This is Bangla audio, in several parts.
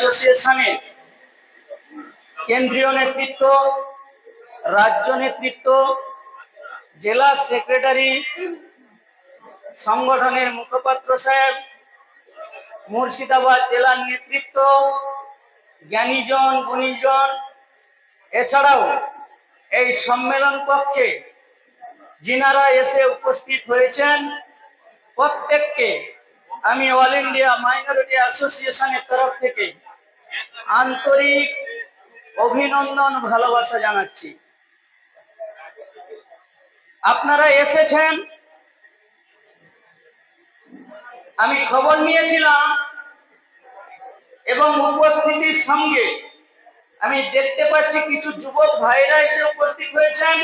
অ্যাসোসিয়েশনের কেন্দ্রীয় নেতৃত্ব, রাজ্য নেতৃত্ব, জেলা সেক্রেটারি, সংগঠনের মুখপাত্র সাহেব, মুর্শিদাবাদ জেলার নেতৃত্ব, জ্ঞানীজন গুণীজন, এছাড়াও এই সম্মেলন কক্ষে যিনারা এসে উপস্থিত হয়েছেন প্রত্যেককে আমি অল ইন্ডিয়া মাইনরিটি অ্যাসোসিয়েশনের তরফ থেকে আন্তরিক অভিনন্দন, ভালোবাসা জানাচ্ছি। আপনারা এসেছেন, আমি খবর নিয়েছিলাম এবং উপস্থিতির সঙ্গে আমি দেখতে পাচ্ছি কিছু যুবক ভাইরা এসে উপস্থিত হয়েছেন।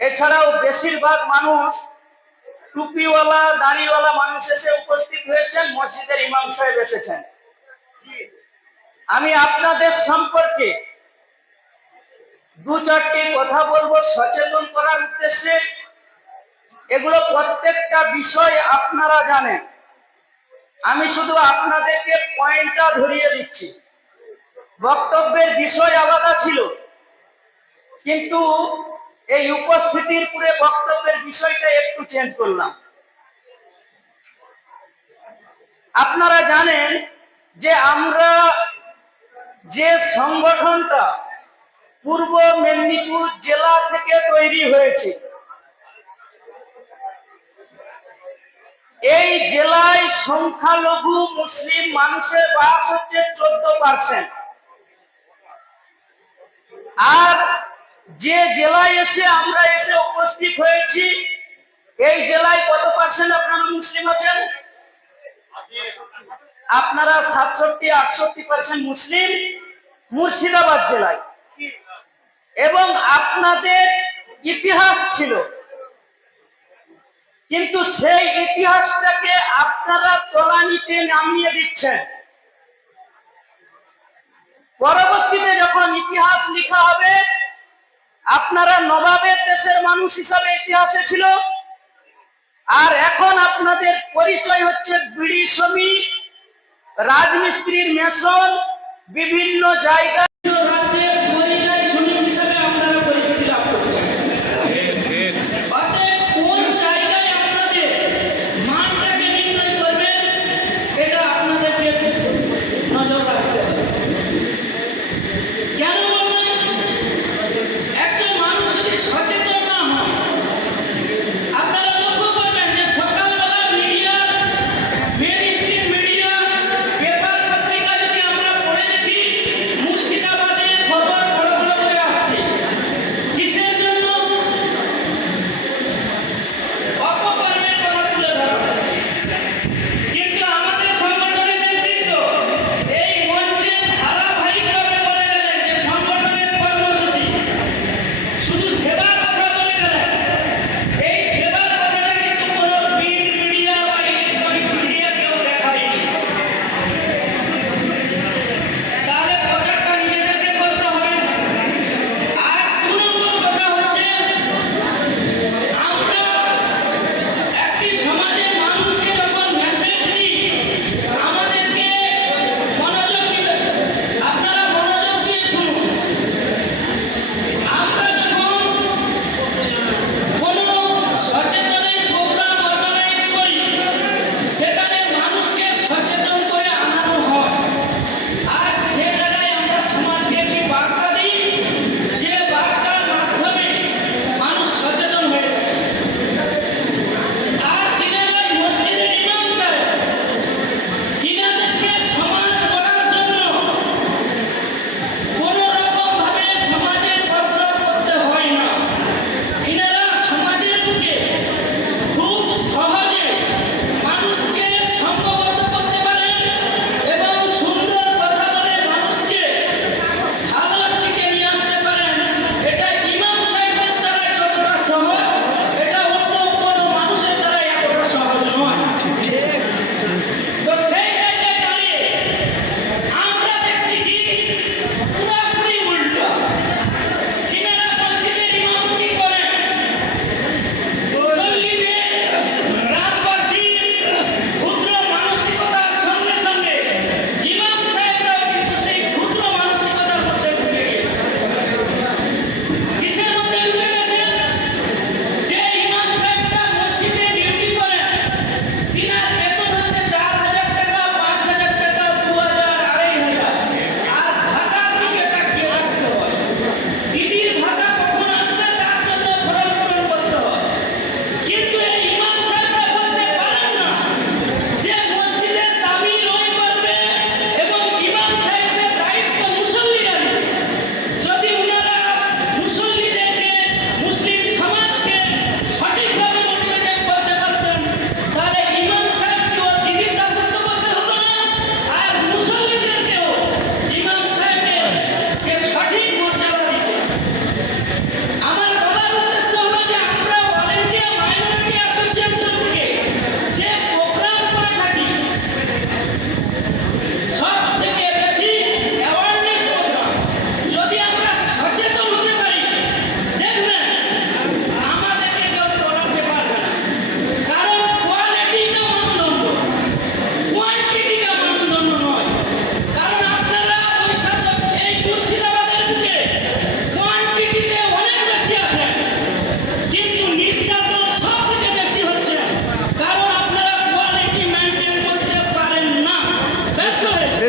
এছাড়াও বেশিরভাগ মানুষ টুপিওয়ালা, দাড়িওয়ালা মানুষ এসে উপস্থিত হয়েছেন। মসজিদের ইমাম সাহেব এসেছেন। আমি আপনাদের সম্পর্কে দু চারটি কথা বলবো সচেতন করার উদ্দেশ্যে। এগুলো প্রত্যেকটা বিষয় আপনারা জানেন, আমি শুধু আপনাদেরকে পয়েন্টটা ধরিয়ে দিচ্ছি। বক্তব্যের বিষয় আলাদা ছিল, কিন্তু এই উপস্থিতির পুরে বক্তব্যের বিষয়টা একটু চেঞ্জ করলাম। আপনারা জানেন যে আমরা যে সংগঠনটা পূর্ব মেদিনীপুর জেলা থেকে তৈরি হয়েছে, এই জেলায় সংখ্যালঘু মুসলিম মানুষের বাস হচ্ছে 14%। আর যে জেলায় আমরা এসে উপস্থিত হয়েছি, এই জেলায় কত পার্সেন্ট আপনারা মুসলিম আছেন? আপনারা 67-68% মুসলিম মুর্শিদাবাদ জেলায়। এবং আপনাদের ইতিহাস ছিল, কিন্তু সেই ইতিহাসটাকে আপনারা তলানিতে নামিয়ে দিচ্ছেন। পরবর্তীতে যখন ইতিহাস লেখা হবে, আপনারা নবাবের দেশের মানুষ হিসাবে ইতিহাসে ছিল, আর এখন আপনাদের পরিচয় হচ্ছে বিড়ি শ্রমিক, রাজমিস্ত্রির মেশন, বিভিন্ন জায়গায় রাজ্যের পরিচয় শ্রমিক হিসাবে আপনারা পরিচিতি লাভ করছেন। কোন জায়গায় আপনাদের মানটাকে নির্ণয় করবেন, এটা আপনাদেরকে নজর রাখতে হবে। কেন বলবেন? একজন মানুষ যদি সচেতন না হয়, আপনারা লক্ষ্য করবেন যে সকালবেলা মিডিয়া, মেইনস্ট্রিম মিডিয়া, পেপার পত্রিকা যদি আমরা পড়ে দেখি, মুর্শিদাবাদ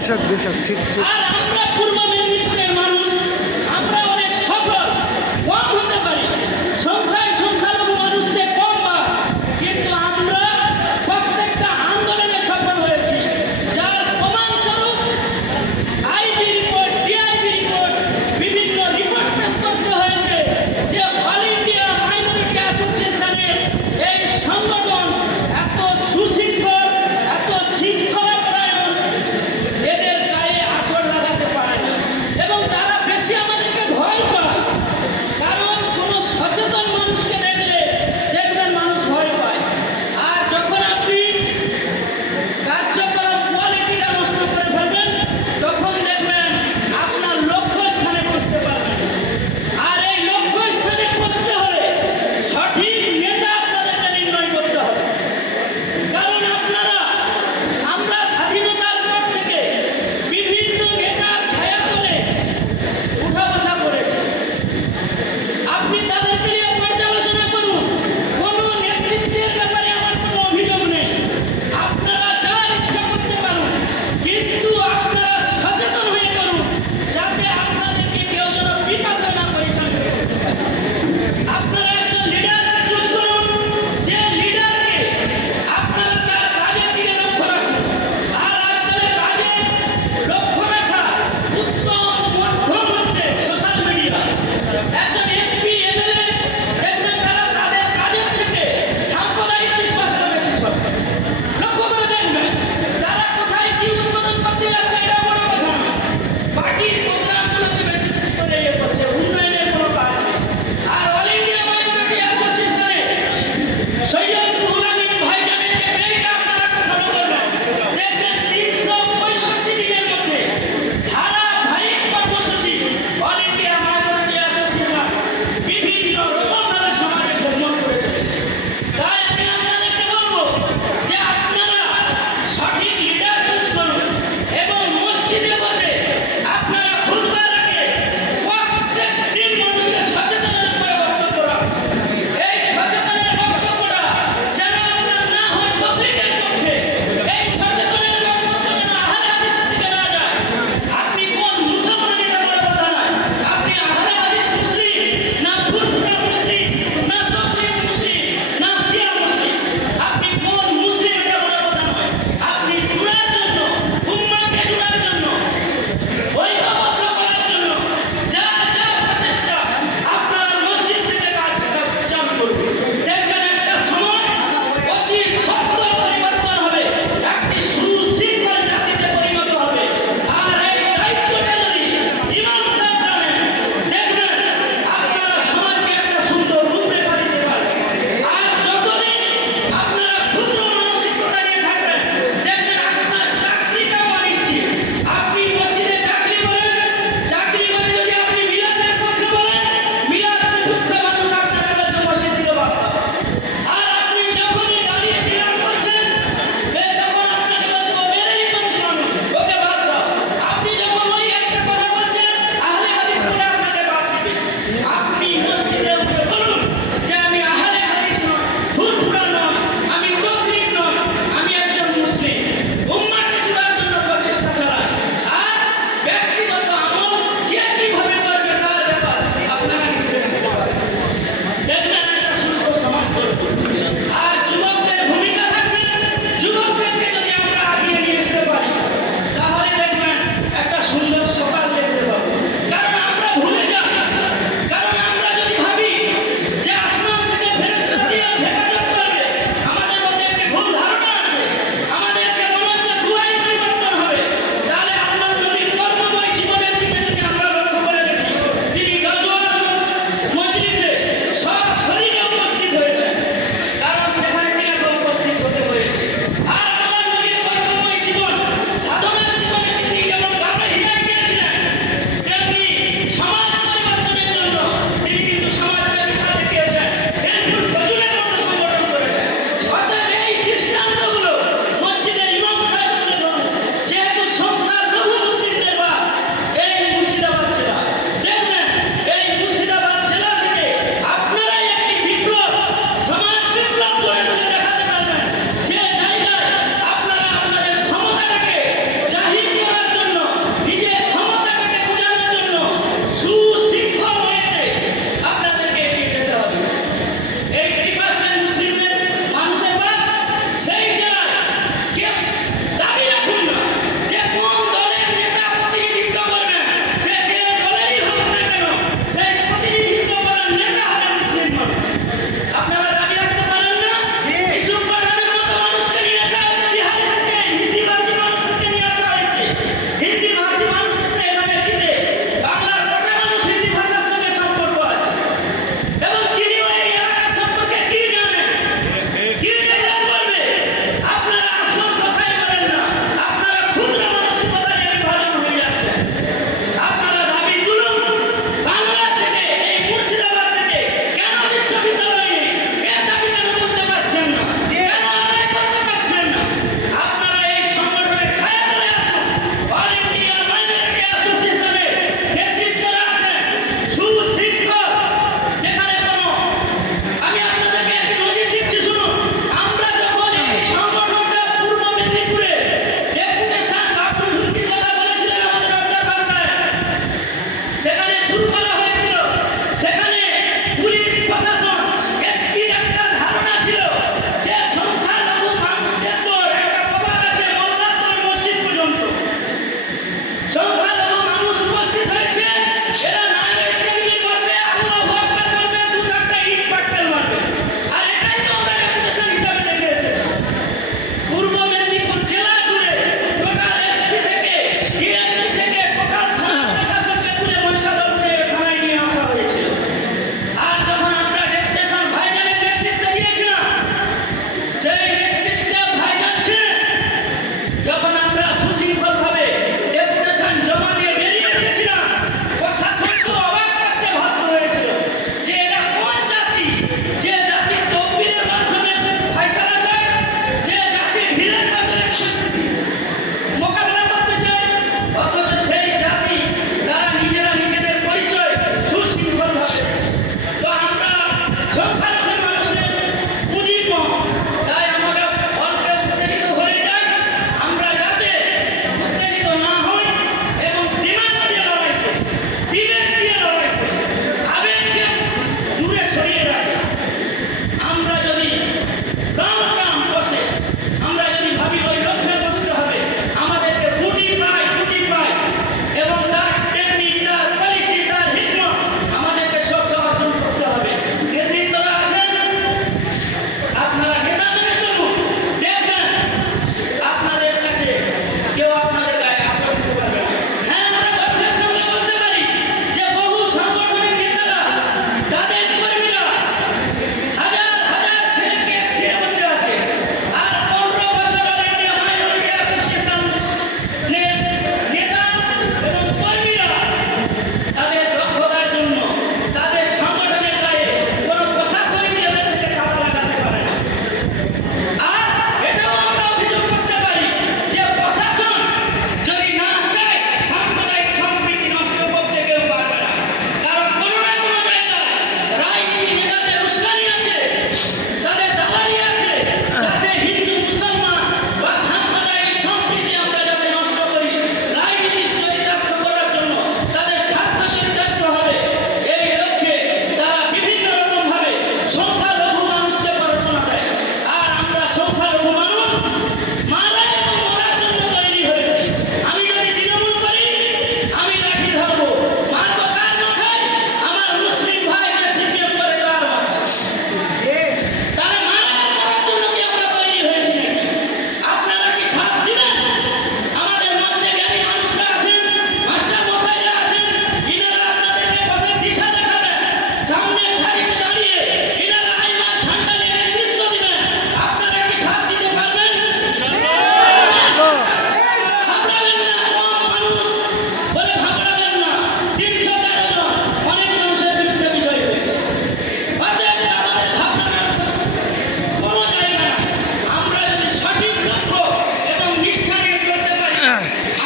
বেশক বেশক, ঠিক ঠিক। আর আমরা পূর্ব মেদিনীপুরের মানুষ, আমরা অনেক সফল, কম হতে পারি, সংখ্যায় সংখ্যালঘু মানুষ যে কম বা, কিন্তু আমরা প্রত্যেকটা আন্দোলনে সফল হয়েছি। যার প্রমাণস্বরূপ আইবি রিপোর্ট, টিআইবি রিপোর্ট, বিভিন্ন রিপোর্ট পেশ করতে হয়েছে যে অল ইন্ডিয়া মাইনরিটি অ্যাসোসিয়েশনের এই সংগঠন এত সুশৃঙ্খল, এত শৃঙ্খলাপরায়ণ, এদের গায়ে আঁচড় লাগাতে পারে না।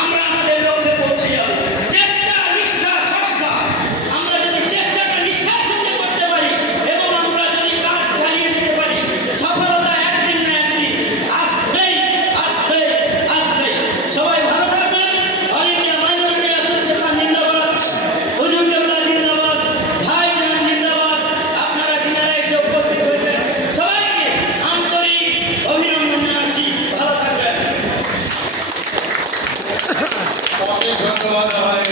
আমরা আমাদের লক্ষ্যে পৌঁছে যাব। চেষ্টা, নিষ্ঠা, স্রষ্টা, আমরা যদি চেষ্টাটা নিষ্ঠার সঙ্গে করতে পারি এবং আমরা যদি কাজ চালিয়ে যেতে পারি, সফলতা একদিন না একদিন আসবেই, আসবেই, আসবেই। সবাই ভালো থাকবেন। অল ইন্ডিয়া মাইনরিটি অ্যাসোসিয়েশন জিন্দাবাদ, হুজুর কেবলা জিন্দাবাদ, ভাইজান জিন্দাবাদ। আপনারা যিনারা এসে উপস্থিত হয়েছেন সবাইকে আন্তরিক অভিনন্দন জানাচ্ছি। ভালো থাকবেন। অনেক ধন্যবাদ ভাই।